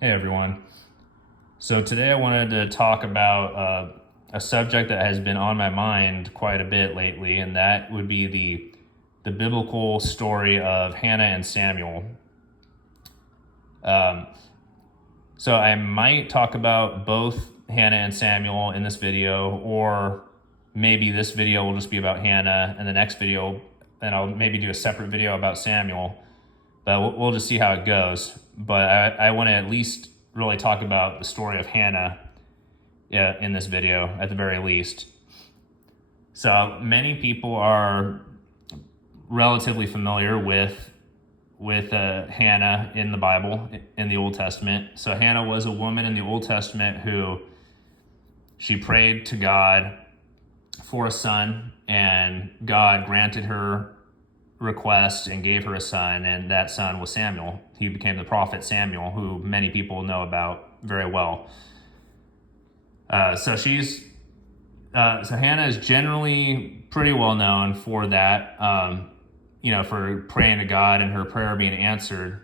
Hey everyone. So today I wanted to talk about a subject that has been on my mind quite a bit lately, and that would be the biblical story of Hannah and Samuel. Um, so I might talk about both Hannah and Samuel in this video, or maybe this video will just be about Hannah, and the next video, then I'll maybe do a separate video about Samuel. But we'll just see how it goes. But I want to at least really talk about the story of Hannah, yeah, in this video at the very least. So many people are relatively familiar with Hannah in the Bible, in the Old Testament. So Hannah was a woman in the Old Testament who she prayed to God for a son, and God granted her request and gave her a son, and that son was Samuel. He became the prophet Samuel, who many people know about very well. So Hannah is generally pretty well known for that, for praying to God and her prayer being answered.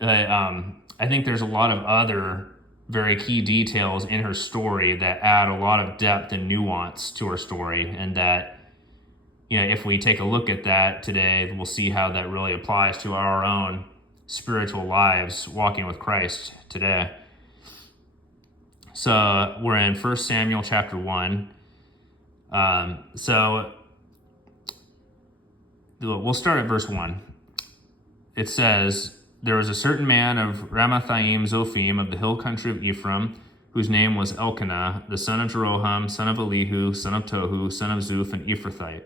I think there's a lot of other very key details in her story that add a lot of depth and nuance to her story, and that, if we take a look at that today, we'll see how that really applies to our own spiritual lives walking with Christ today. So we're in 1 Samuel chapter 1. So we'll start at verse 1. It says, "There was a certain man of Ramathaim Zophim of the hill country of Ephraim, whose name was Elkanah, the son of Jeroham, son of Elihu, son of Tohu, son of Zuph, an Ephrathite.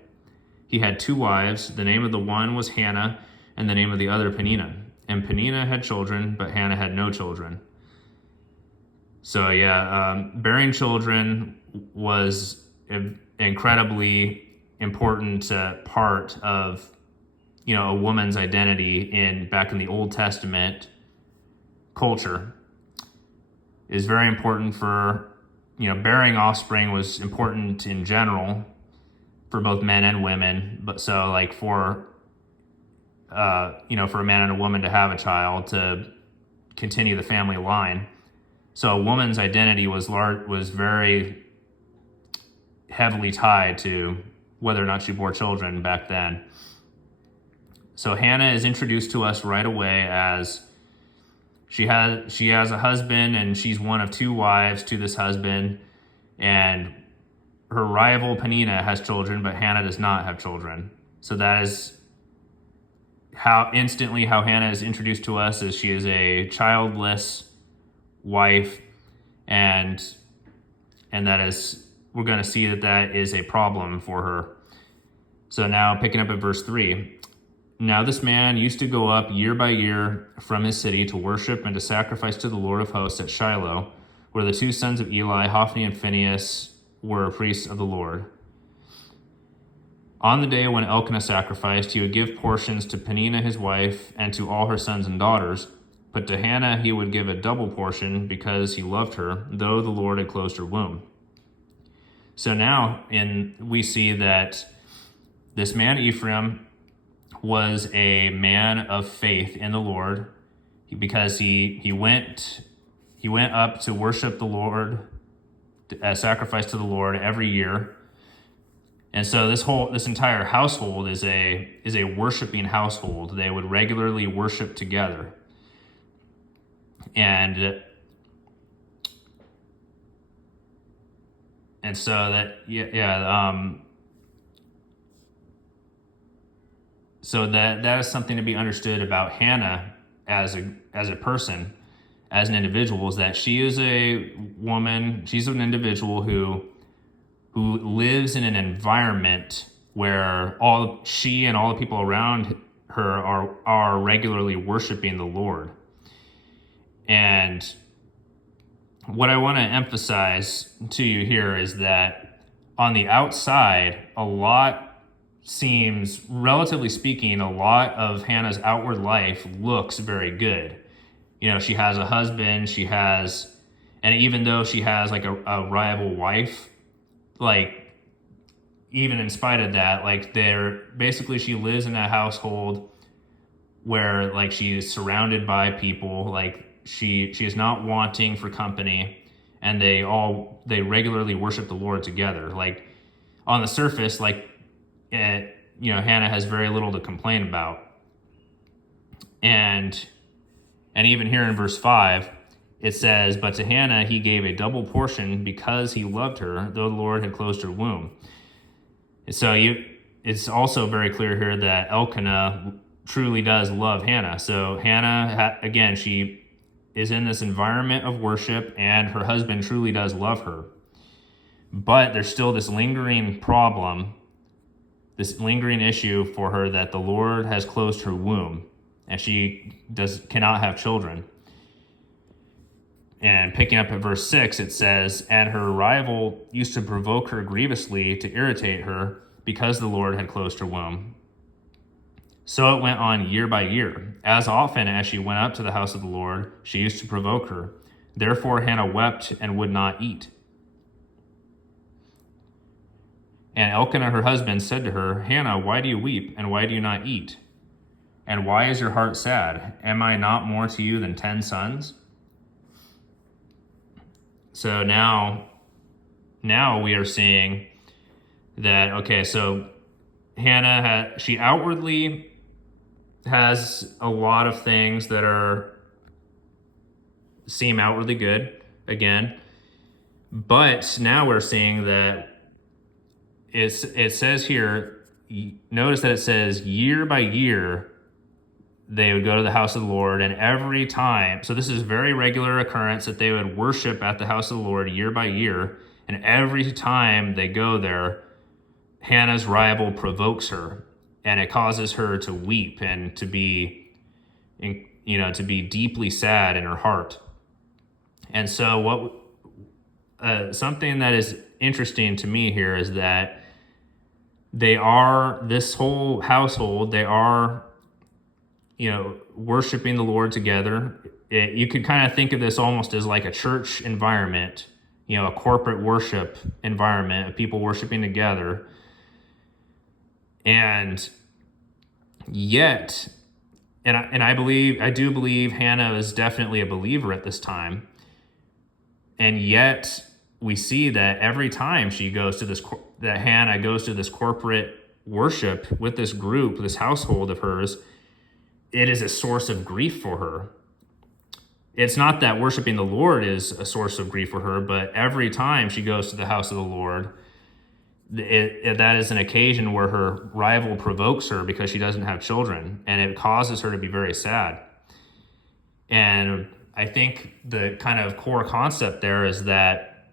He had two wives. The name of the one was Hannah, and the name of the other Peninnah. And Peninnah had children, but Hannah had no children." So bearing children was an incredibly important part of a woman's identity back in the Old Testament culture. Is very important for bearing offspring was important in general for both men and women, but so like for a man and a woman to have a child to continue the family line. So a woman's identity was very heavily tied to whether or not she bore children back then. So Hannah is introduced to us right away as she has a husband, and she's one of two wives to this husband, and her rival Peninnah has children, but Hannah does not have children. So that is how Hannah is introduced to us, as she is a childless wife, and that is, we're going to see that is a problem for her. So now picking up at verse 3. "Now this man used to go up year by year from his city to worship and to sacrifice to the Lord of hosts at Shiloh, where the two sons of Eli, Hophni and Phinehas, were priests of the Lord. On the day when Elkanah sacrificed, he would give portions to Peninnah his wife and to all her sons and daughters, but to Hannah he would give a double portion because he loved her, though the Lord had closed her womb." So now we see that this man Ephraim was a man of faith in the Lord, because he went up to worship the Lord, sacrifice to the Lord every year. And so this entire household is a worshiping household. They would regularly worship together. And so that is something to be understood about Hannah as a person, as an individual, is that she is a woman. She's an individual who lives in an environment where she and all the people around her are regularly worshiping the Lord. And what I want to emphasize to you here is that on the outside, relatively speaking, a lot of Hannah's outward life looks very good. She has a husband, and even though she has like a rival wife, like even in spite of that, like she lives in a household where like she is surrounded by people, like she is not wanting for company, and they regularly worship the Lord together. Like on the surface, like Hannah has very little to complain about. And even here in verse 5, it says, "But to Hannah he gave a double portion because he loved her, though the Lord had closed her womb." So it's also very clear here that Elkanah truly does love Hannah. So Hannah, again, she is in this environment of worship, and her husband truly does love her. But there's still this lingering problem, this lingering issue for her, that the Lord has closed her womb, and she cannot have children. And picking up at verse 6, it says, "And her rival used to provoke her grievously to irritate her, because the Lord had closed her womb. So it went on year by year. As often as she went up to the house of the Lord, she used to provoke her. Therefore Hannah wept and would not eat. And Elkanah her husband said to her, 'Hannah, why do you weep, and why do you not eat? And why is your heart sad? Am I not more to you than 10 sons?'" So now we are seeing that, okay, so Hannah, she outwardly has a lot of things that seem outwardly good, again, but now we're seeing that it says here, notice that it says year by year they would go to the house of the Lord, and every time, so this is a very regular occurrence that they would worship at the house of the Lord year by year, and every time they go there, Hannah's rival provokes her, and it causes her to weep and to be deeply sad in her heart. And so something that is interesting to me here is that this whole household, they are, worshiping the Lord together. You could kind of think of this almost as like a church environment, a corporate worship environment of people worshiping together. And yet, I do believe Hannah is definitely a believer at this time. And yet we see that every time that Hannah goes to this corporate worship with this group, this household of hers, it is a source of grief for her. It's not that worshiping the Lord is a source of grief for her, but every time she goes to the house of the Lord, that is an occasion where her rival provokes her because she doesn't have children, and it causes her to be very sad. And I think the kind of core concept there is that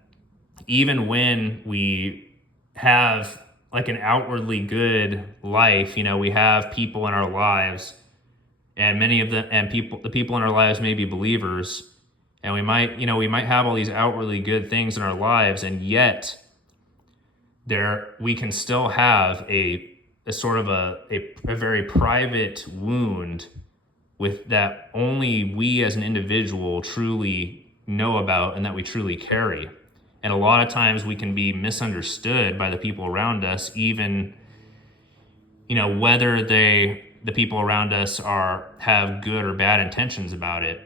even when we have like an outwardly good life, we have people in our lives, and the people in our lives may be believers, and we might have all these outwardly good things in our lives, and yet we can still have a sort of a very private wound with that only we as an individual truly know about and that we truly carry. And a lot of times we can be misunderstood by the people around us, even, whether the people around us have good or bad intentions about it.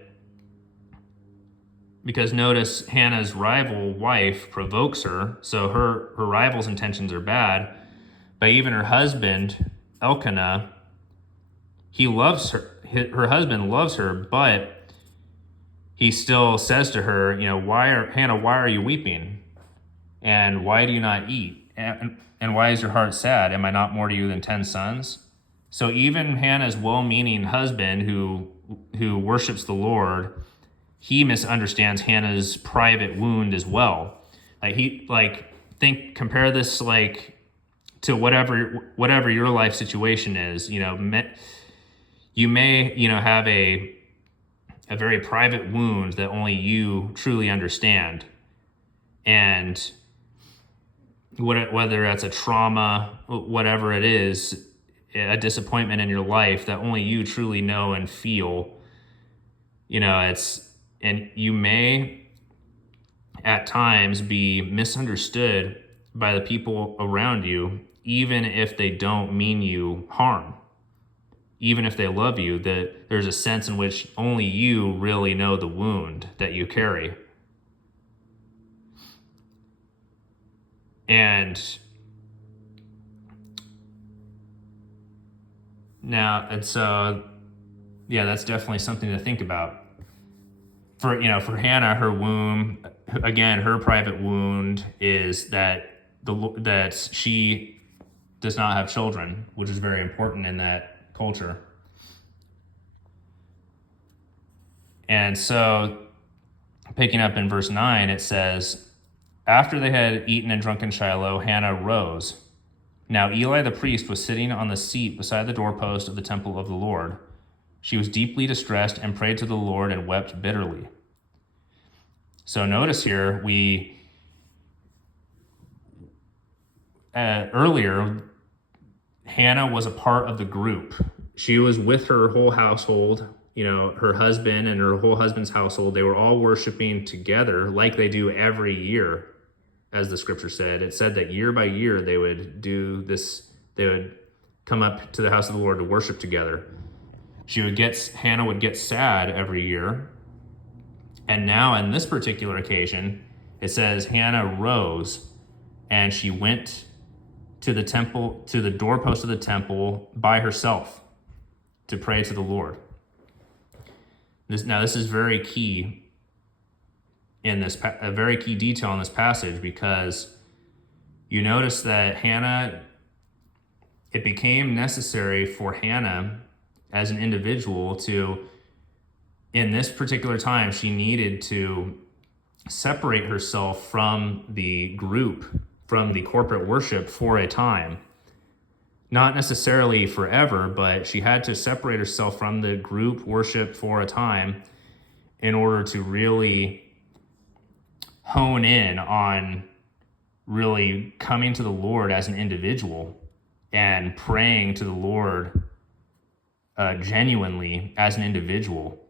Because notice Hannah's rival wife provokes her, so her rival's intentions are bad, but even her husband, Elkanah, he loves her. Her husband loves her, but he still says to her, Hannah, why are you weeping? And why do you not eat? And why is your heart sad? Am I not more to you than 10 sons? So even Hannah's well-meaning husband who worships the Lord, he misunderstands Hannah's private wound as well. Compare this to whatever your life situation is. You may have a very private wound that only you truly understand, and whether that's a trauma, whatever it is, a disappointment in your life that only you truly know and feel. And you may at times be misunderstood by the people around you, even if they don't mean you harm. even if they love you, that there's a sense in which only you really know the wound that you carry. And so, yeah, that's definitely something to think about. For Hannah, her womb, again, her private wound is that she does not have children, which is very important in that culture. And so, picking up in verse 9, it says, after they had eaten and drunk in Shiloh, Hannah rose. Now Eli the priest was sitting on the seat beside the doorpost of the temple of the Lord. She was deeply distressed and prayed to the Lord and wept bitterly. So notice here, earlier, Hannah was a part of the group. She was with her whole household, her husband and her whole husband's household. They were all worshiping together like they do every year, as the scripture said. It said that year by year they would do this. They would come up to the house of the Lord to worship together. Hannah would get sad every year. And now in this particular occasion, it says Hannah rose and she went to the temple, to the doorpost of the temple by herself to pray to the Lord. This is very key in this, a very key detail in this passage, because you notice that it became necessary for Hannah as an individual to, in this particular time, she needed to separate herself from the group, from the corporate worship for a time. Not necessarily forever, but she had to separate herself from the group worship for a time in order to really hone in on really coming to the Lord as an individual and praying to the Lord genuinely as an individual.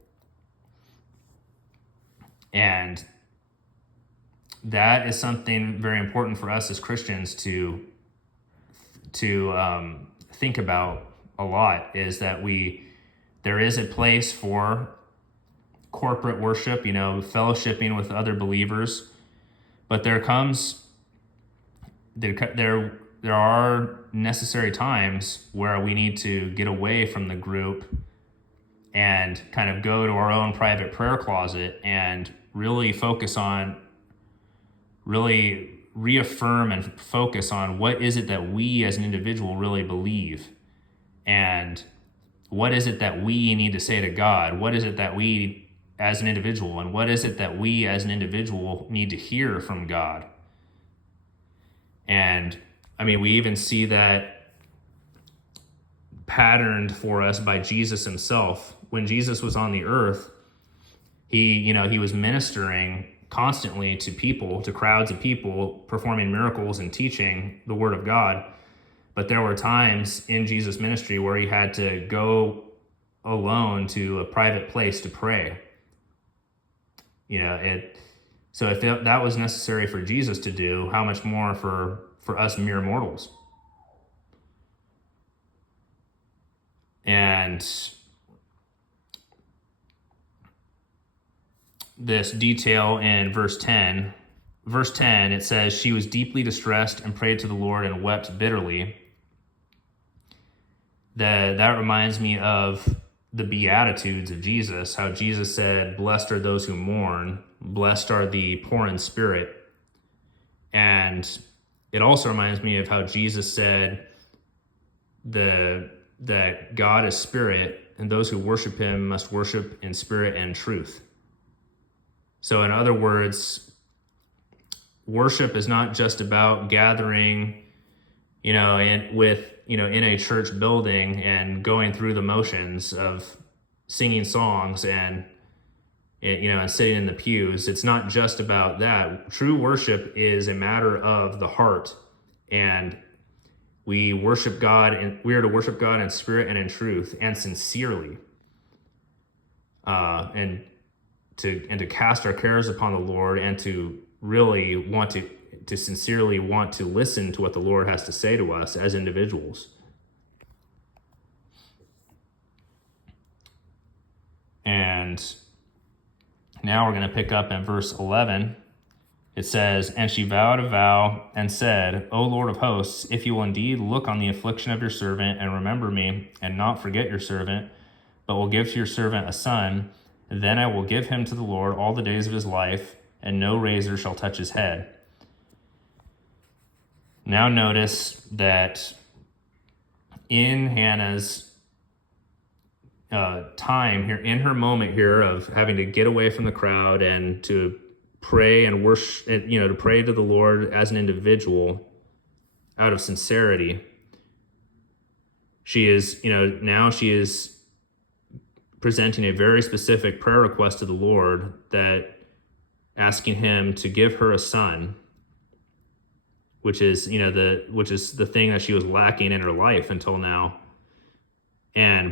And that is something very important for us as Christians to think about a lot, is that there is a place for corporate worship, fellowshipping with other believers, but there are necessary times where we need to get away from the group and kind of go to our own private prayer closet and really reaffirm and focus on what is it that we as an individual really believe, and what is it that we need to say to God, what is it that we as an individual, and what is it that we as an individual need to hear from God. And we even see that patterned for us by Jesus himself. When Jesus was on the earth, he was ministering constantly to people, to crowds of people, performing miracles and teaching the word of God. But there were times in Jesus' ministry where he had to go alone to a private place to pray. So if that was necessary for Jesus to do, how much more for us mere mortals? And this detail in verse 10, it says, she was deeply distressed and prayed to the Lord and wept bitterly. That reminds me of the Beatitudes of Jesus, how Jesus said, blessed are those who mourn, blessed are the poor in spirit. And it also reminds me of how Jesus said that God is spirit, and those who worship him must worship in spirit and truth. So in other words, worship is not just about gathering, in a church building and going through the motions of singing songs and sitting in the pews. It's not just about that. True worship is a matter of the heart, and we worship God, and we are to worship God in spirit and in truth and sincerely, and to cast our cares upon the Lord, and to really want to sincerely want to listen to what the Lord has to say to us as individuals. And now we're going to pick up in verse 11. It says, "And she vowed a vow and said, O Lord of hosts, if you will indeed look on the affliction of your servant and remember me and not forget your servant, but will give to your servant a son, then I will give him to the Lord all the days of his life, and no razor shall touch his head." Now notice that in Hannah's time here, in her moment here of having to get away from the crowd and to pray and worship, to pray to the Lord as an individual out of sincerity, she is, now she is presenting a very specific prayer request to the Lord, that asking him to give her a son, which is the thing that she was lacking in her life until now.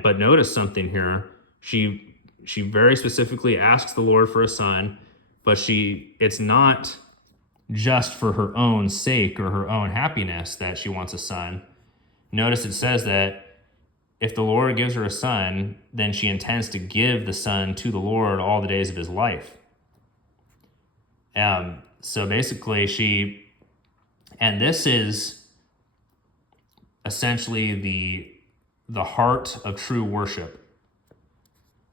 But notice something here. She very specifically asks the Lord for a son, but it's not just for her own sake or her own happiness that she wants a son. Notice it says that if the Lord gives her a son, then she intends to give the son to the Lord all the days of his life. So basically and this is essentially the heart of true worship,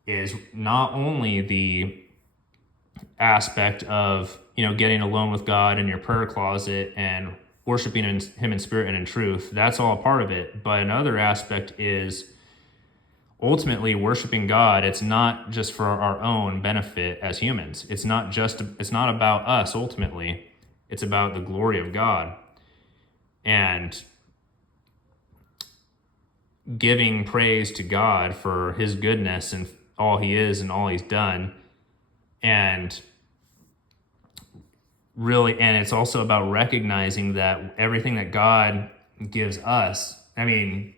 is not only the aspect of, getting alone with God in your prayer closet and worshiping him in spirit and in truth. That's all a part of it. But another aspect is ultimately worshiping God. It's not just for our own benefit as humans. It's not about us ultimately. It's about the glory of God. And giving praise to God for his goodness and all he is and all he's done. And it's also about recognizing that everything that God gives us, let me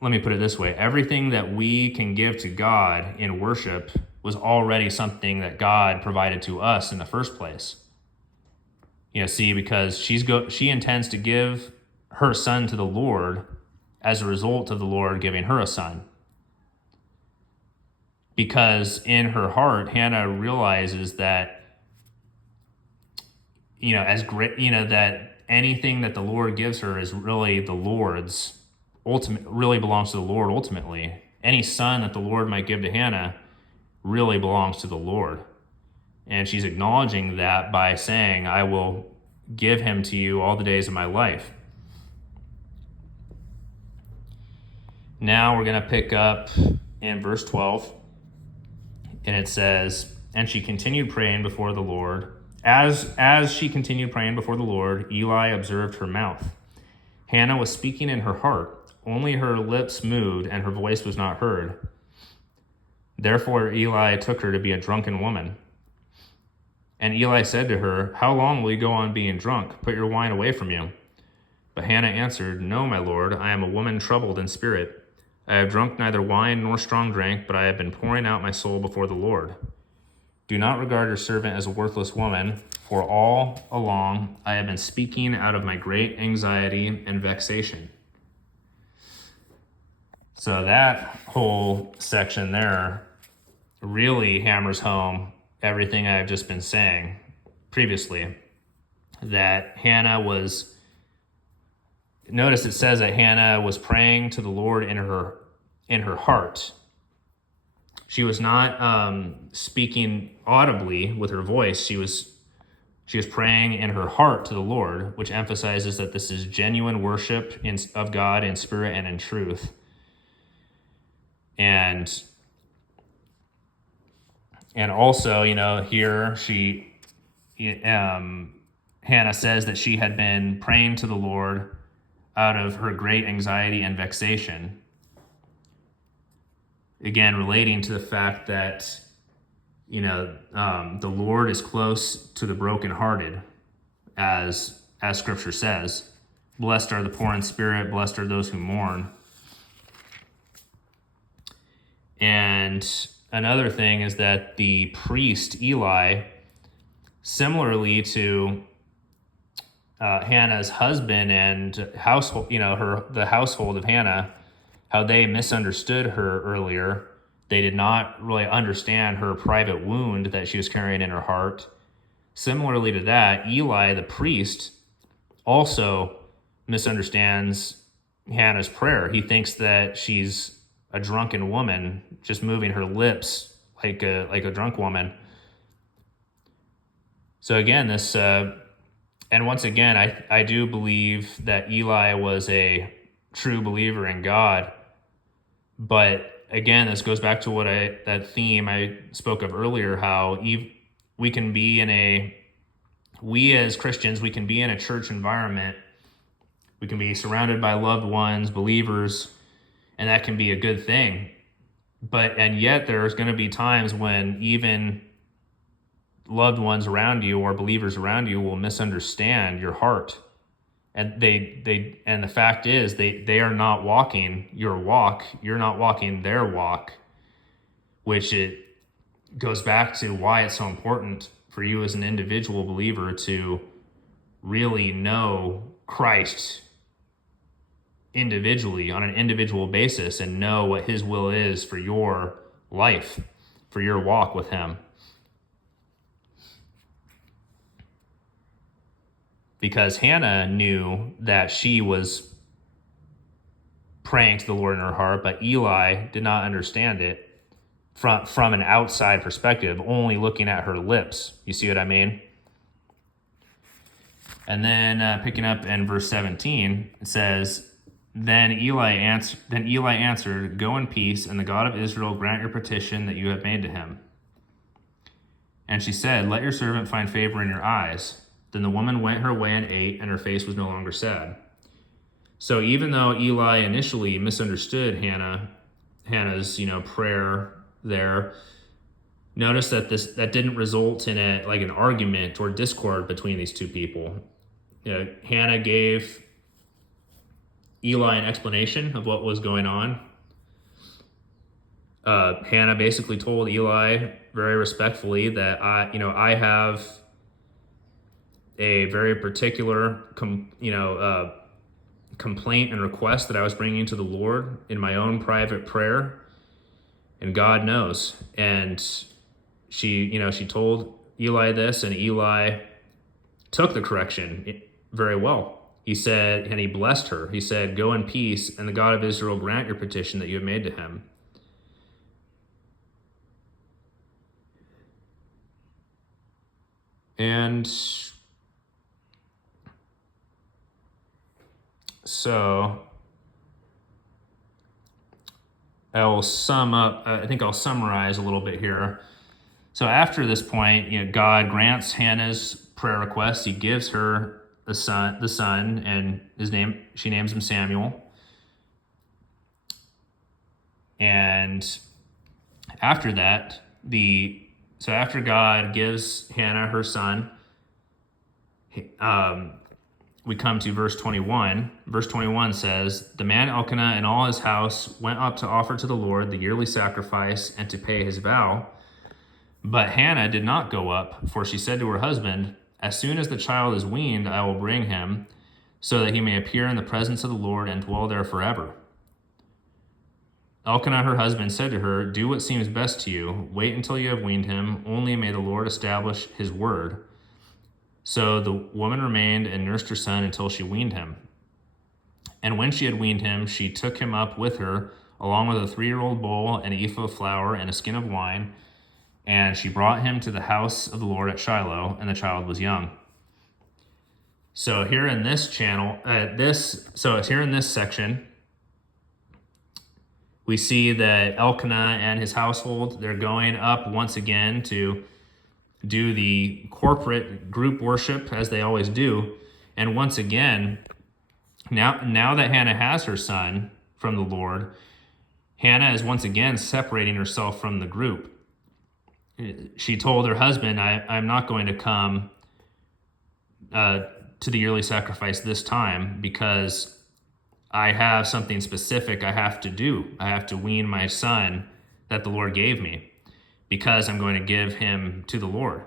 put it this way. Everything that we can give to God in worship was already something that God provided to us in the first place. Because she intends to give her son to the Lord as a result of the Lord giving her a son. Because in her heart, Hannah realizes that, that anything that the Lord gives her is really the Lord's, really belongs to the Lord ultimately. Any son that the Lord might give to Hannah really belongs to the Lord. And she's acknowledging that by saying, I will give him to you all the days of my life. Now we're going to pick up in verse 12. And it says, "And she continued praying before the Lord. As she continued praying before the Lord, Eli observed her mouth. Hannah was speaking in her heart. Only her lips moved, and her voice was not heard. Therefore Eli took her to be a drunken woman. And Eli said to her, 'How long will you go on being drunk? Put your wine away from you.' But Hannah answered, 'No, my lord, I am a woman troubled in spirit. I have drunk neither wine nor strong drink, but I have been pouring out my soul before the Lord. Do not regard your servant as a worthless woman, for all along I have been speaking out of my great anxiety and vexation.'" So that whole section there really hammers home everything I've just been saying previously. That notice it says that Hannah was praying to the Lord in her heart. She was not speaking audibly with her voice. She was praying in her heart to the Lord, which emphasizes that this is genuine worship of God in spirit and in truth. And also, here Hannah says that she had been praying to the Lord out of her great anxiety and vexation. Again, relating to the fact that, the Lord is close to the brokenhearted, as Scripture says. Blessed are the poor in spirit, blessed are those who mourn. And another thing is that the priest, Eli, similarly to Hannah's husband and household, the household of Hannah, how they misunderstood her earlier. They did not really understand her private wound that she was carrying in her heart. Similarly to that, Eli, the priest, also misunderstands Hannah's prayer. He thinks that she's a drunken woman, just moving her lips like a drunk woman. So again, and once again, I do believe that Eli was a true believer in God. But again, this goes back to that theme I spoke of earlier, how we can be we as Christians, we can be in a church environment. We can be surrounded by loved ones, believers, and that can be a good thing. And yet there's going to be times when even loved ones around you or believers around you will misunderstand your heart. And and the fact is they are not walking your walk. You're not walking their walk, which it goes back to why it's so important for you as an individual believer to really know Christ individually on an individual basis and know what his will is for your life, for your walk with him. Because Hannah knew that she was praying to the Lord in her heart, but Eli did not understand it from an outside perspective, only looking at her lips. You see what I mean? And then picking up in verse 17, it says, Then Eli answered, Go in peace, and the God of Israel grant your petition that you have made to him. And she said, Let your servant find favor in your eyes. Then the woman went her way and ate, and her face was no longer sad. So even though Eli initially misunderstood Hannah's prayer there, notice that that didn't result in an argument or discord between these two people. Hannah gave Eli an explanation of what was going on. Hannah basically told Eli very respectfully that I have a very particular complaint and request that I was bringing to the Lord in my own private prayer, and God knows. And she told Eli this, and Eli took the correction very well. He said, and he blessed her. He said, Go in peace, and the God of Israel grant your petition that you have made to him. And so I'll summarize a little bit here. So after this point, God grants Hannah's prayer request. He gives her the son, and she names him Samuel. And after that, after God gives Hannah her son, we come to verse 21. Verse 21 says, The man Elkanah and all his house went up to offer to the Lord the yearly sacrifice and to pay his vow. But Hannah did not go up, for she said to her husband, As soon as the child is weaned, I will bring him, so that he may appear in the presence of the Lord and dwell there forever. Elkanah, her husband, said to her, Do what seems best to you. Wait until you have weaned him. Only may the Lord establish his word. So the woman remained and nursed her son until she weaned him. And when she had weaned him, she took him up with her, along with a 3-year-old bull, an ephah of flour, and a skin of wine. And she brought him to the house of the Lord at Shiloh, and the child was young. So here in this section, we see that Elkanah and his household, they're going up once again to do the corporate group worship as they always do. And once again, now that Hannah has her son from the Lord, Hannah is once again separating herself from the group. She told her husband, I'm not going to come to the yearly sacrifice this time because I have something specific I have to do. I have to wean my son that the Lord gave me because I'm going to give him to the Lord.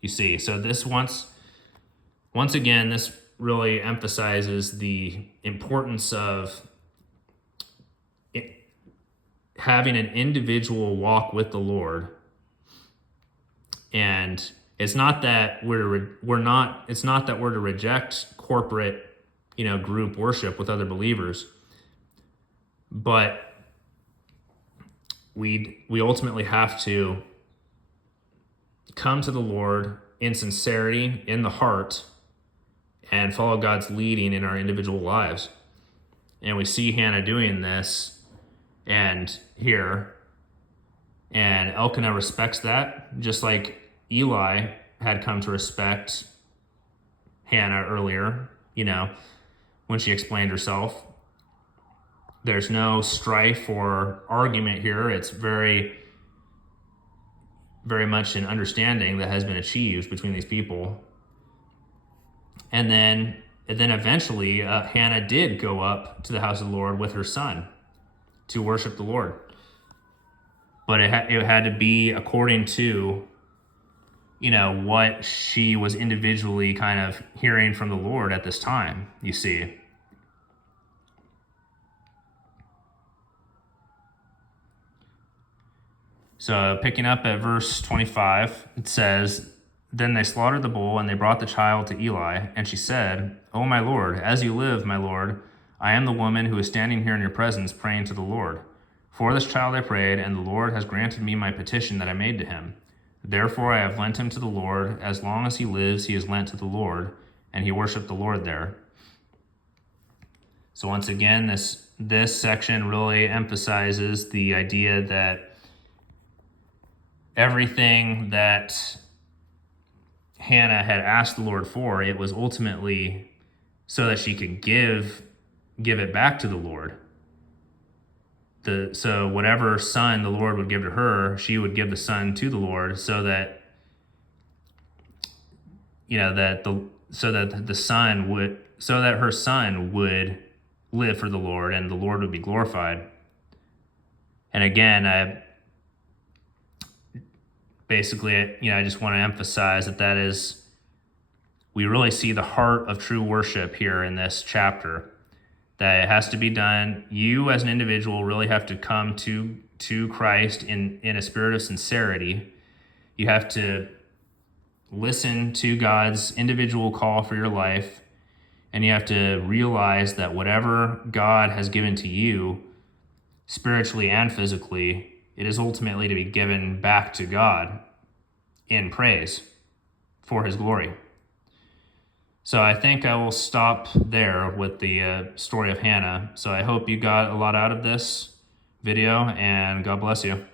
You see, so this once again, this really emphasizes the importance of having an individual walk with the Lord. And it's not that we're not that we're to reject corporate, group worship with other believers, but we ultimately have to come to the Lord in sincerity, in the heart, and follow God's leading in our individual lives. And we see Hannah doing this and Elkanah respects that, just like Eli had come to respect Hannah earlier, when she explained herself. There's no strife or argument here. It's very, very much an understanding that has been achieved between these people. And then eventually, Hannah did go up to the house of the Lord with her son to worship the Lord. But it had to be according to, what she was individually kind of hearing from the Lord at this time, you see. So picking up at verse 25, it says, "Then they slaughtered the bull, and they brought the child to Eli. And she said, 'O my Lord, as you live, my Lord, I am the woman who is standing here in your presence praying to the Lord. For this child I prayed, and the Lord has granted me my petition that I made to him. Therefore I have lent him to the Lord. As long as he lives, he is lent to the Lord.' And he worshiped the Lord there." So once again, this section really emphasizes the idea that everything that Hannah had asked the Lord for, it was ultimately so that she could give it back to the Lord. So whatever son the Lord would give to her, she would give the son to the Lord, so that her son would live for the Lord, and the Lord would be glorified. And again, I just want to emphasize that is, we really see the heart of true worship here in this chapter, that it has to be done. You as an individual really have to come to Christ in a spirit of sincerity. You have to listen to God's individual call for your life, and you have to realize that whatever God has given to you, spiritually and physically, it is ultimately to be given back to God in praise for His glory. So I think I will stop there with the story of Hannah. So I hope you got a lot out of this video, and God bless you.